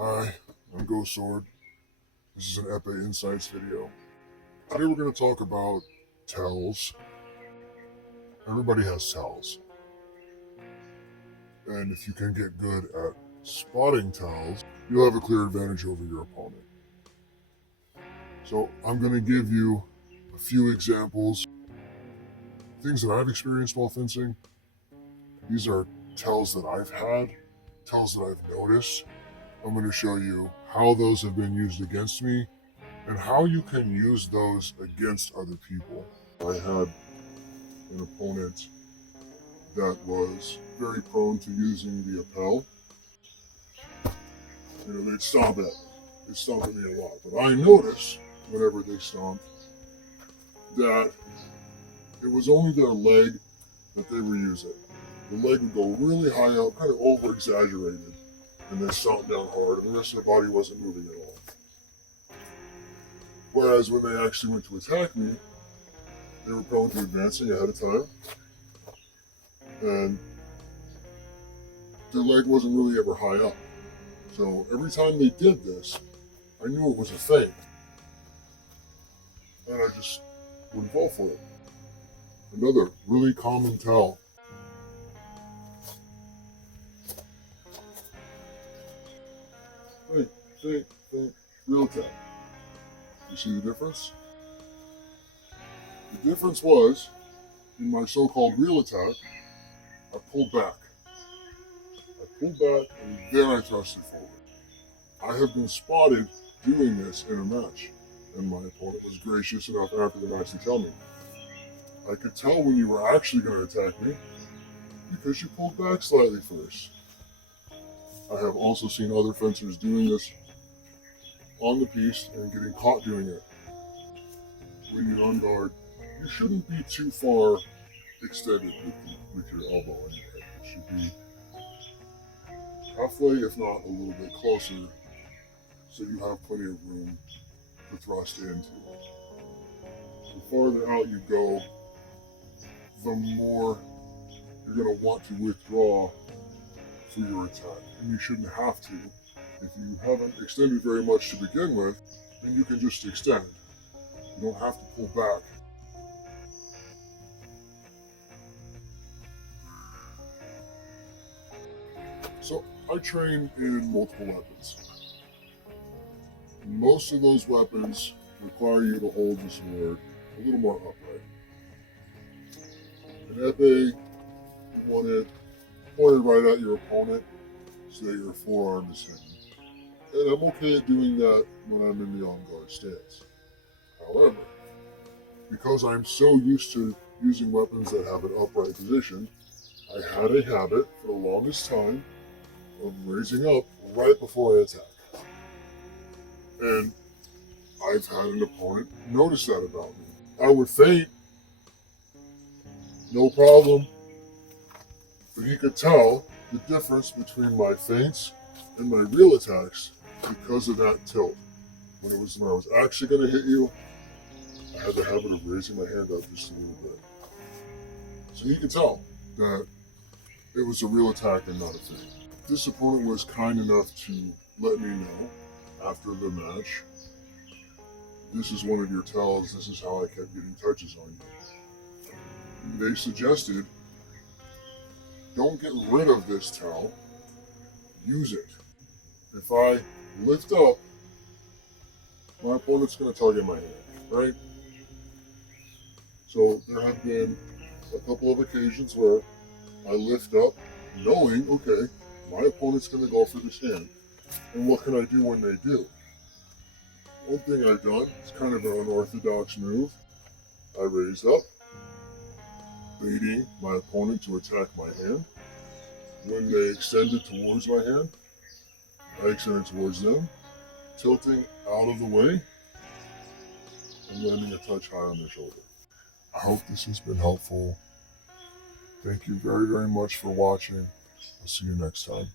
Hi, I'm Ghost Sword. This is an Epee Insights video. Today we're going to talk about tells. Everybody has tells. And if you can get good at spotting tells, you'll have a clear advantage over your opponent. So I'm going to give you a few examples, things that I've experienced while fencing. These are tells that I've had, tells that I've noticed. I'm going to show you how those have been used against me and how you can use those against other people. I had an opponent that was very prone to using the Epee. They'd stomp at me. They'd stomp at me a lot. But I noticed whenever they stomped that it was only their leg that they were using. The leg would go really high up, kind of over-exaggerated, and then stomp down hard, and the rest of their body wasn't moving at all. Whereas when they actually went to attack me, they were prone to advancing ahead of time, and their leg wasn't really ever high up. So every time they did this, I knew it was a feint, and I just wouldn't fall for it. Another really common tell. Feint, real attack. You see the difference? The difference was, in my so-called real attack, I pulled back. And then I thrusted forward. I have been spotted doing this in a match, and my opponent was gracious enough after the match to tell me. I could tell when you were actually going to attack me because you pulled back slightly first. I have also seen other fencers doing this on the piece and getting caught doing it. When you're on guard, you shouldn't be too far extended with your elbow anyway. It should be halfway, if not a little bit closer, so you have plenty of room to thrust into. The farther out you go, the more you're going to want to withdraw for your attack. And you shouldn't have to. If you haven't extended very much to begin with, then you can just extend. You don't have to pull back. So I train in multiple weapons. Most of those weapons require you to hold the sword a little more upright. In epee, you want it pointed right at your opponent so that your forearm is hidden. And I'm okay at doing that when I'm in the on-guard stance. However, because I'm so used to using weapons that have an upright position, I had a habit for the longest time of raising up right before I attack. And I've had an opponent notice that about me. I would feint, no problem, but he could tell the difference between my feints and my real attacks because of that tilt. When I was actually going to hit you, I had the habit of raising my hand up just a little bit. So he could tell that it was a real attack and not a feint. This opponent was kind enough to let me know after the match, this is one of your tells, this is how I kept getting touches on you. They suggested, don't get rid of this tell, use it. If I lift up, my opponent's going to target my hand, right? So there have been a couple of occasions where I lift up knowing, okay, my opponent's going to go for this hand. And what can I do when they do? One thing I've done, it's kind of an unorthodox move. I raise up, baiting my opponent to attack my hand. When they extend it towards my hand, I extend it towards them, tilting out of the way, and landing a touch high on their shoulder. I hope this has been helpful. Thank you very, very much for watching. I'll see you next time.